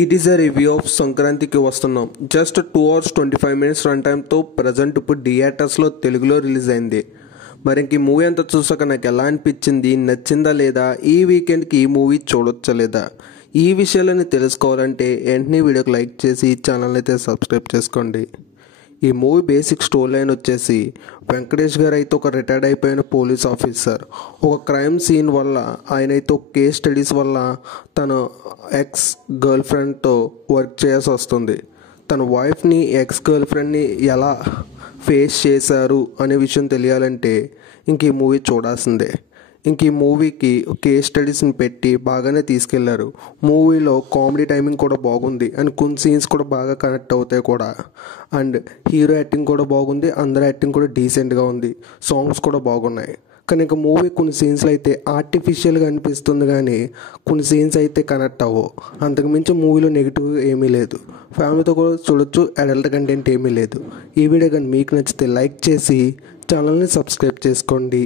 It is a review of సంక్రాంతికి వస్తున్నాం. Just 2 hours 25 minutes run టైంతో ప్రజెంట్ ఇప్పుడు థియేటర్స్లో తెలుగులో రిలీజ్ అయింది. మరి ఇంక ఈ మూవీ అంతా చూసాక నాకు ఎలా అనిపించింది, నచ్చిందా లేదా, ఈ వీకెండ్కి ఈ మూవీ చూడొచ్చా లేదా, ఈ విషయాలని తెలుసుకోవాలంటే వెంటనే వీడియోకి లైక్ చేసి ఛానల్ అయితే సబ్స్క్రైబ్ చేసుకోండి. ఈ మూవీ బేసిక్ స్టోరీ లైన్ వచ్చేసి వెంకటేష్ గారు అయితే ఒక రిటైర్డ్ అయిపోయిన పోలీస్ ఆఫీసర్. ఒక క్రైమ్ సీన్ వల్ల ఆయన అయితే ఒక కేస్ స్టడీస్ వల్ల తన ఎక్స్ గర్ల్ ఫ్రెండ్తో వర్క్ చేయాల్సి వస్తుంది. తన వైఫ్ని ఎక్స్ గర్ల్ ఫ్రెండ్ని ఎలా ఫేస్ చేశారు అనే విషయం తెలియాలంటే ఇంక ఈ మూవీ చూడాల్సిందే. ఇంక ఈ మూవీకి కేస్ స్టడీస్ని పెట్టి బాగానే తీసుకెళ్లారు. మూవీలో కామెడీ టైమింగ్ కూడా బాగుంది అండ్ కొన్ని సీన్స్ కూడా బాగా కనెక్ట్ అవుతాయి కూడా. అండ్ హీరో యాక్టింగ్ కూడా బాగుంది, అందరి యాక్టింగ్ కూడా డీసెంట్గా ఉంది, సాంగ్స్ కూడా బాగున్నాయి. కానీ ఇంకా మూవీ కొన్ని సీన్స్లో అయితే ఆర్టిఫిషియల్గా అనిపిస్తుంది, కానీ కొన్ని సీన్స్ అయితే కనెక్ట్ అవ్వవు. అంతకుమించి మూవీలో నెగిటివ్ ఏమీ లేదు. ఫ్యామిలీతో కూడా చూడొచ్చు, అడల్ట్ కంటెంట్ ఏమీ లేదు. ఈ వీడియో కానీ మీకు నచ్చితే లైక్ చేసి ఛానల్ని సబ్స్క్రైబ్ చేసుకోండి.